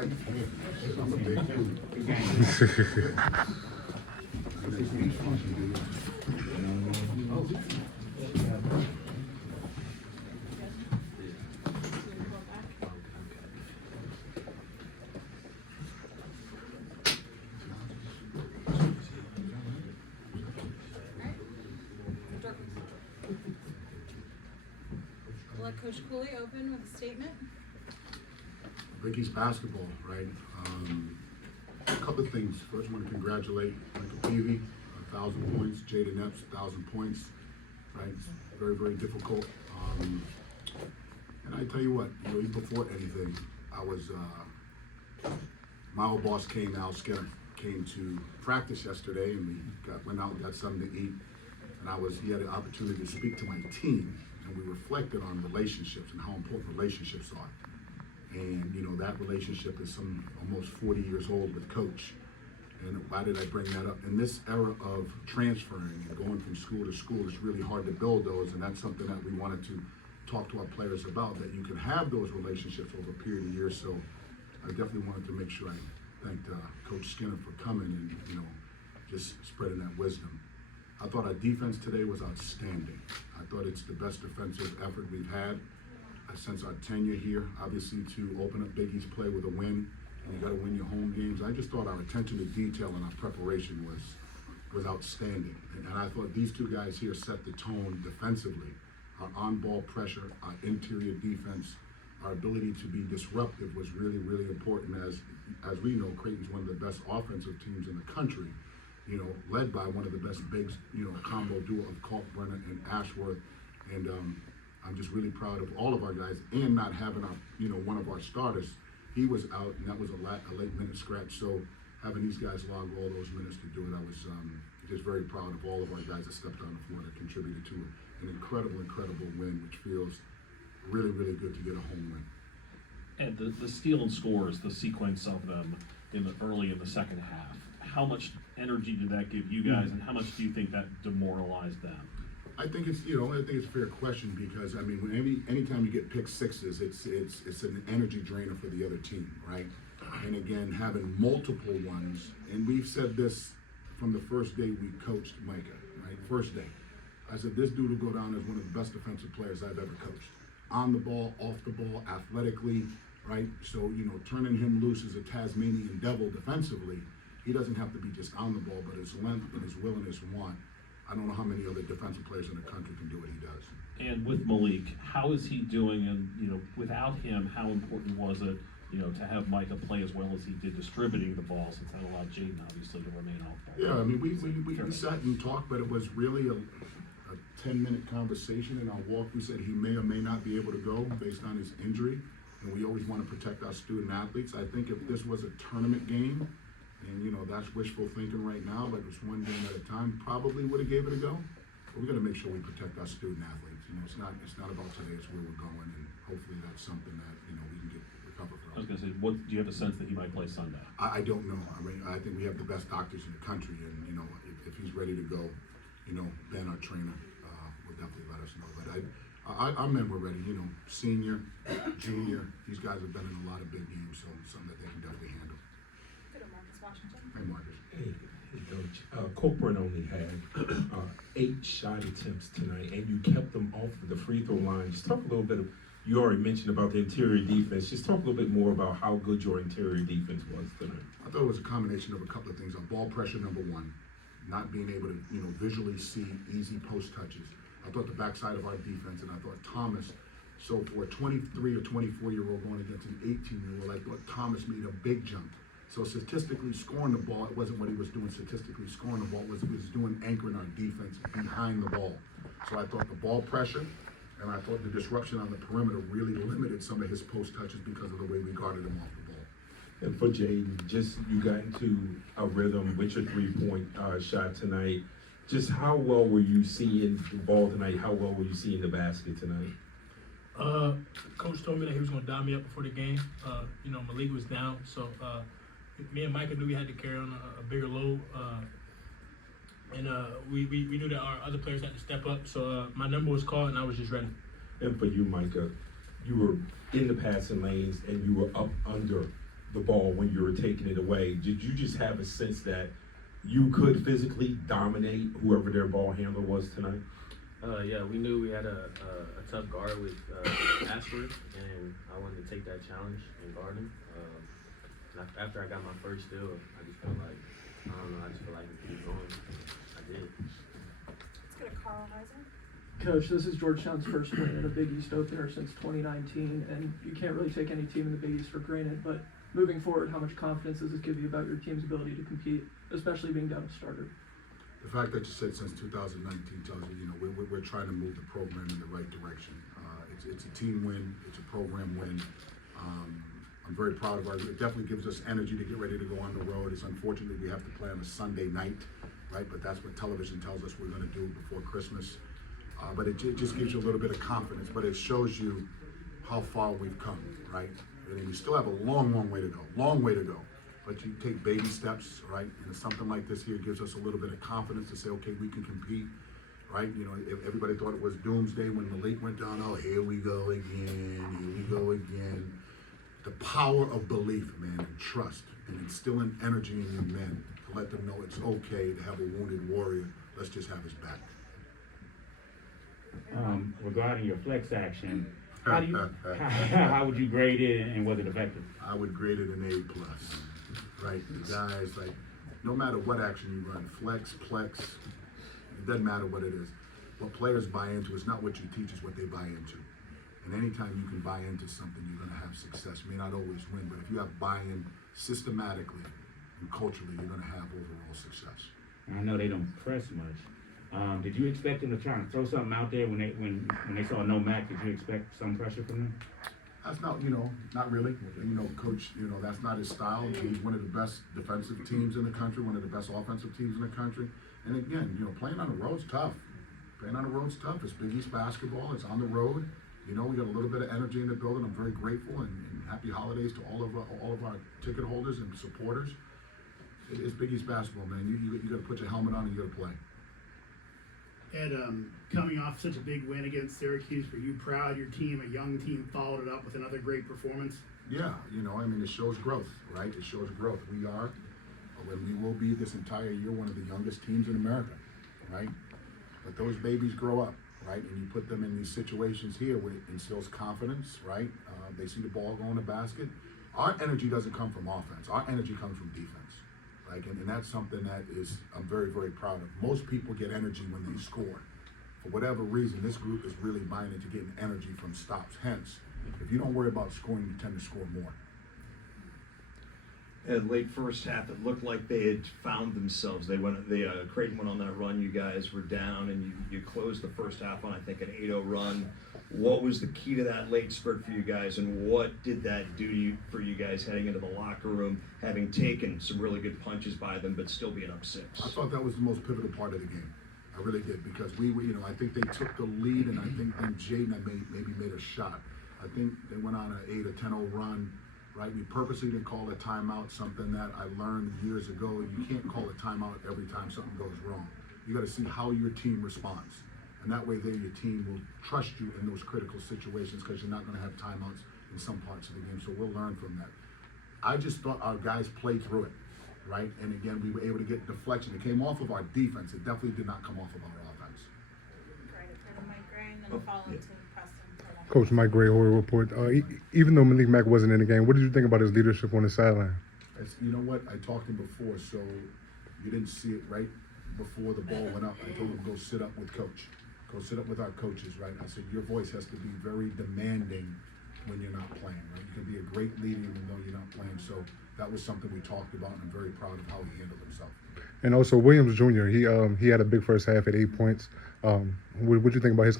I'm a big dude. Good game. We'll let Coach Cooley open with a statement. Big East basketball, right? A couple of things. First, I want to congratulate Micah Peavy, 1,000 points. Jayden Epps, 1,000 points. Right? It's very, very difficult. And I tell you what, even before anything, I was. My old boss came, Al Skinner, came to practice yesterday, and we went out and got something to eat. And he had an opportunity to speak to my team, and we reflected on relationships and how important relationships are. And that relationship is almost 40 years old with Coach. And why did I bring that up? In this era of transferring and going from school to school, it's really hard to build those, and that's something that we wanted to talk to our players about, that you can have those relationships over a period of years. So I definitely wanted to make sure I thanked Coach Skinner for coming and just spreading that wisdom. I thought our defense today was outstanding. I thought it's the best defensive effort we've had since our tenure here. Obviously, to open up Big East play with a win, and you got to win your home games. I just thought our attention to detail and our preparation was outstanding. And I thought these two guys here set the tone defensively. Our on-ball pressure, our interior defense, our ability to be disruptive was really, really important. As we know, Creighton's one of the best offensive teams in the country, led by one of the best bigs, combo duo of Kalkbrenner and Ashworth. And I'm just really proud of all of our guys, and not having one of our starters. He was out, and that was a late minute scratch. So having these guys log all those minutes to do it, I was just very proud of all of our guys that stepped on the floor that contributed to an incredible win, which feels really, really good to get a home win. And the steal and scores, the sequence of them early in the second half, how much energy did that give you guys, and how much do you think that demoralized them? I think it's a fair question, because anytime you get pick sixes, it's an energy drainer for the other team, right? And again, having multiple ones, and we've said this from the first day we coached Micah, right? First day, I said this dude will go down as one of the best defensive players I've ever coached. On the ball, off the ball, athletically, right? So turning him loose as a Tasmanian devil defensively. He doesn't have to be just on the ball, but his length and his willingness and want. I don't know how many other defensive players in the country can do what he does. And with Malik, how is he doing? And without him, how important was it, to have Micah play as well as he did, distributing the ball, since that allowed Jayden obviously to remain off ball? Yeah, we sat and talked, but it was really a 10-minute conversation. In our walk, we said he may or may not be able to go based on his injury, and we always want to protect our student athletes. I think if this was a tournament game, and that's wishful thinking right now, but it's one game at a time, probably would have gave it a go. But we're going to make sure we protect our student athletes. It's not about today, it's where we're going, and hopefully that's something that we can recover from. I was going to say, do you have a sense that he might play Sunday? I don't know. I think we have the best doctors in the country, and if he's ready to go, Ben, our trainer, will definitely let us know. But our men were ready. Senior, junior, these guys have been in a lot of big games, so it's something that they can definitely handle. Hey, Marcus. Hey, Coach. Copeland only had 8 shot attempts tonight, and you kept them off of the free throw line. Just talk a little bit you already mentioned about the interior defense. Just talk a little bit more about how good your interior defense was tonight. I thought it was a combination of a couple of things. Our ball pressure, number one, not being able to, visually see easy post touches. I thought the backside of our defense, and I thought Thomas, so for a 23 or 24-year-old going against an 18-year-old, I thought Thomas made a big jump. So statistically scoring the ball, it wasn't what he was doing statistically scoring the ball, he was doing anchoring our defense behind the ball. So I thought the ball pressure, and I thought the disruption on the perimeter really limited some of his post touches because of the way we guarded him off the ball. And for Jayden, just you got into a rhythm with your 3-point shot tonight. Just how well were you seeing the ball tonight? How well were you seeing the basket tonight? Coach told me that he was going to dial me up before the game. Malik was down, so me and Micah knew we had to carry on a bigger load, and we knew that our other players had to step up. So my number was called, and I was just ready. And for you, Micah, you were in the passing lanes, and you were up under the ball when you were taking it away, did you just have a sense that you could physically dominate whoever their ball handler was tonight? Yeah, we knew we had a tough guard with Ashford, and I wanted to take that challenge and guard him. After I got my first steal, I just felt like, I don't know, I just felt like we keep going. I did. Let's go to Carl Heiser. Coach, this is Georgetown's first win in a Big East opener since 2019, and you can't really take any team in the Big East for granted, but moving forward, how much confidence does this give you about your team's ability to compete, especially being down a starter? The fact that you said since 2019 tells you, we're trying to move the program in the right direction. It's a team win, it's a program win. I'm very proud of it definitely gives us energy to get ready to go on the road. It's unfortunate we have to play on a Sunday night, right? But that's what television tells us we're gonna do before Christmas. But it just gives you a little bit of confidence, but it shows you how far we've come, right? And we still have a long way to go, but you take baby steps, right? And something like this here gives us a little bit of confidence to say, okay, we can compete, right? If everybody thought it was doomsday when Malik went down, oh, here we go again. The power of belief, man, and trust, and instilling energy in your men to let them know it's okay to have a wounded warrior. Let's just have his back. Regarding your flex action, how would you grade it, and was it effective? I would grade it an A+, right? The guys, like, no matter what action you run, flex, plex, it doesn't matter what it is. What players buy into is not what you teach, it's what they buy into. And anytime you can buy into something, you're gonna have success. You may not always win, but if you have buy-in systematically and culturally, you're gonna have overall success. I know they don't press much. Did you expect them to try and throw something out there when they saw no Mac? Did you expect some pressure from them? That's not, not really. Coach, that's not his style. He's one of the best defensive teams in the country, one of the best offensive teams in the country. And again, playing on the road's tough. It's Big East basketball. It's on the road. We got a little bit of energy in the building. I'm very grateful and happy holidays to all of our ticket holders and supporters. It's Big East basketball, man. You got to put your helmet on and you got to play. Ed, coming off such a big win against Syracuse, were you proud your team, a young team, followed it up with another great performance? Yeah, it shows growth, right? It shows growth. We will be this entire year one of the youngest teams in America, right? But those babies grow up, right? And you put them in these situations here where it instills confidence, right? They see the ball go in the basket. Our energy doesn't come from offense. Our energy comes from defense. Like, and that's something that I'm very, very proud of. Most people get energy when they score. For whatever reason, this group is really buying into getting energy from stops. Hence, if you don't worry about scoring, you tend to score more. And late first half, it looked like they had found themselves. Creighton went on that run. You guys were down, and you closed the first half on, I think, an 8-0 run. What was the key to that late spurt for you guys, and what did that do for you guys heading into the locker room, having taken some really good punches by them, but still being up 6? I thought that was the most pivotal part of the game. I really did, because I think they took the lead, and I think then Jayden maybe made a shot. I think they went on an 8 or 10-0 run. Right, we purposely didn't call a timeout, something that I learned years ago. You can't call a timeout every time something goes wrong. You got to see how your team responds. And that way there your team will trust you in those critical situations, because you're not going to have timeouts in some parts of the game. So we'll learn from that. I just thought our guys played through it, right? And again, we were able to get deflection. It came off of our defense. It definitely did not come off of our offense. Great. Go to Mike Gray, and then follow to Preston. Coach Mike Gray, Hoya Report. Even though Malik Mack wasn't in the game, what did you think about his leadership on the sideline? You know what? I talked to him before, so you didn't see it right before the ball went up. I told him, go sit up with Coach. Go sit up with our coaches, right? I said, your voice has to be very demanding when you're not playing, right? You can be a great leader even though you're not playing. So that was something we talked about, and I'm very proud of how he handled himself. And also Williams Jr., he had a big first half at 8 points. What do you think about his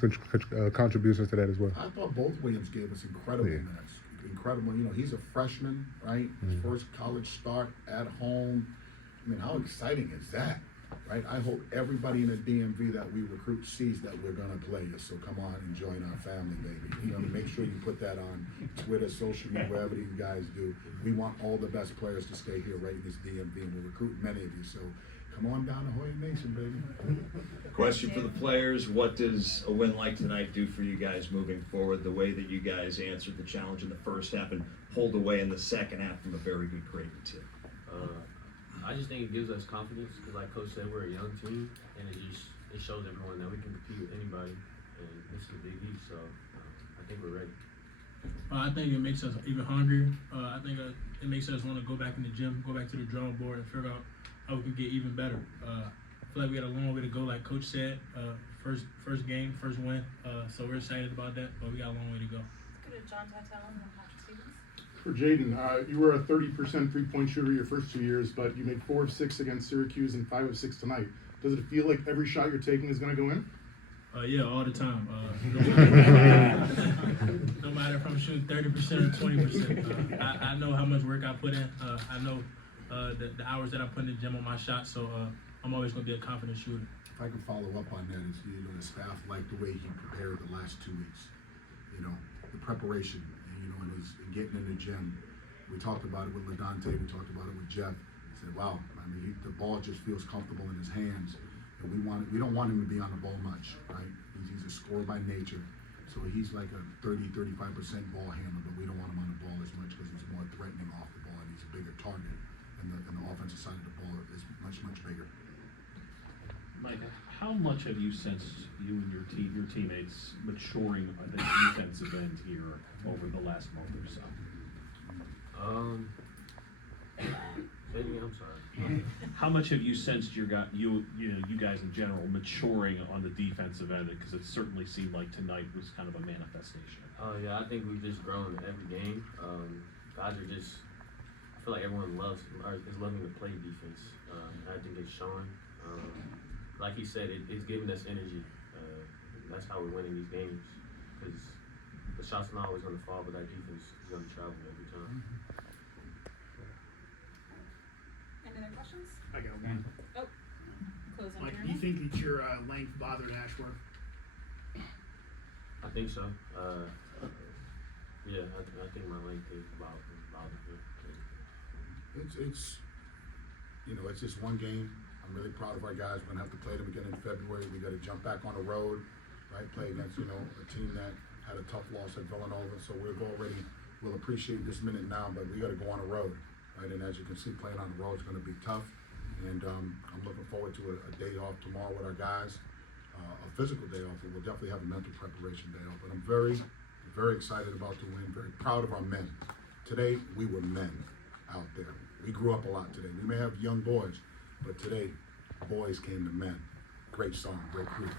contributions to that as well? I thought both Williams gave us incredible minutes. Incredible. He's a freshman, right? His first college start at home. How exciting is that, right? I hope everybody in the DMV that we recruit sees that we're going to play us. So come on and join our family, baby. Make sure you put that on Twitter, social media, wherever you guys do. We want all the best players to stay here right in this DMV, and we're recruiting many of you. So Come on down to Hoya Nation, baby. Question for the players, what does a win like tonight do for you guys moving forward? The way that you guys answered the challenge in the first half and pulled away in the second half from a very good Creighton team. I just think it gives us confidence because, like Coach said, we're a young team, and it shows everyone that we can compete with anybody, and this is a Big East, so I think we're ready. I think it makes us even hungrier. I think it makes us want to go back in the gym, go back to the drawing board, and figure out how we can get even better. I feel like we got a long way to go, like Coach said. First game, first win. So we're excited about that, but we got a long way to go. Let's go to John Tatel and then Patrick Stevens. For Jayden, you were a 30% three-point shooter your first 2 years, but you made 4 of 6 against Syracuse and 5 of 6 tonight. Does it feel like every shot you're taking is going to go in? Yeah, all the time. No matter if I'm shooting 30% or 20%. I know how much work I put in. I know the hours that I put in the gym on my shot, so I'm always going to be a confident shooter. If I can follow up on that, is, you know, the staff liked the way he prepared the last 2 weeks. You know, the preparation, you know, and getting in the gym. We talked about it with LaDonte, we talked about it with Jeff. He said, wow, I mean, the ball just feels comfortable in his hands. And we don't want him to be on the ball much, right? He's a scorer by nature. So he's like a 30-35% ball handler, but we don't want him on the ball as much because he's more threatening off the ball and he's a bigger target. And the offensive side of the ball is much bigger. Micah, how much have you sensed you and your teammates maturing on the defensive end here over the last month or so? Maybe, I'm sorry. How much have you sensed you guys in general maturing on the defensive end? Because it certainly seemed like tonight was kind of a manifestation. Yeah, I think we've just grown every game. Guys are just, I feel like everyone is loving to play defense. I think it's showing. Like he said, it's giving us energy. That's how we're winning these games. Because the shot's not always going to fall, but that defense is going to travel every time. Any other questions? I got one. Oh, close on Mike, your do you end. think that your length bothered Ashworth? I think so. Yeah, I think my length is about It's you know, it's just one game. I'm really proud of our guys. We're gonna have to play them again in February. We gotta jump back on the road, right? Play against, you know, a team that had a tough loss at Villanova. So we'll appreciate this minute now, but we gotta go on the road, right? And as you can see, playing on the road is gonna be tough. And I'm looking forward to a day off tomorrow with our guys, a physical day off. We'll definitely have a mental preparation day off. But I'm very excited about the win. Very proud of our men. Today we were men out there. We grew up a lot today. We may have young boys, but today boys came to men. Great song, great crew.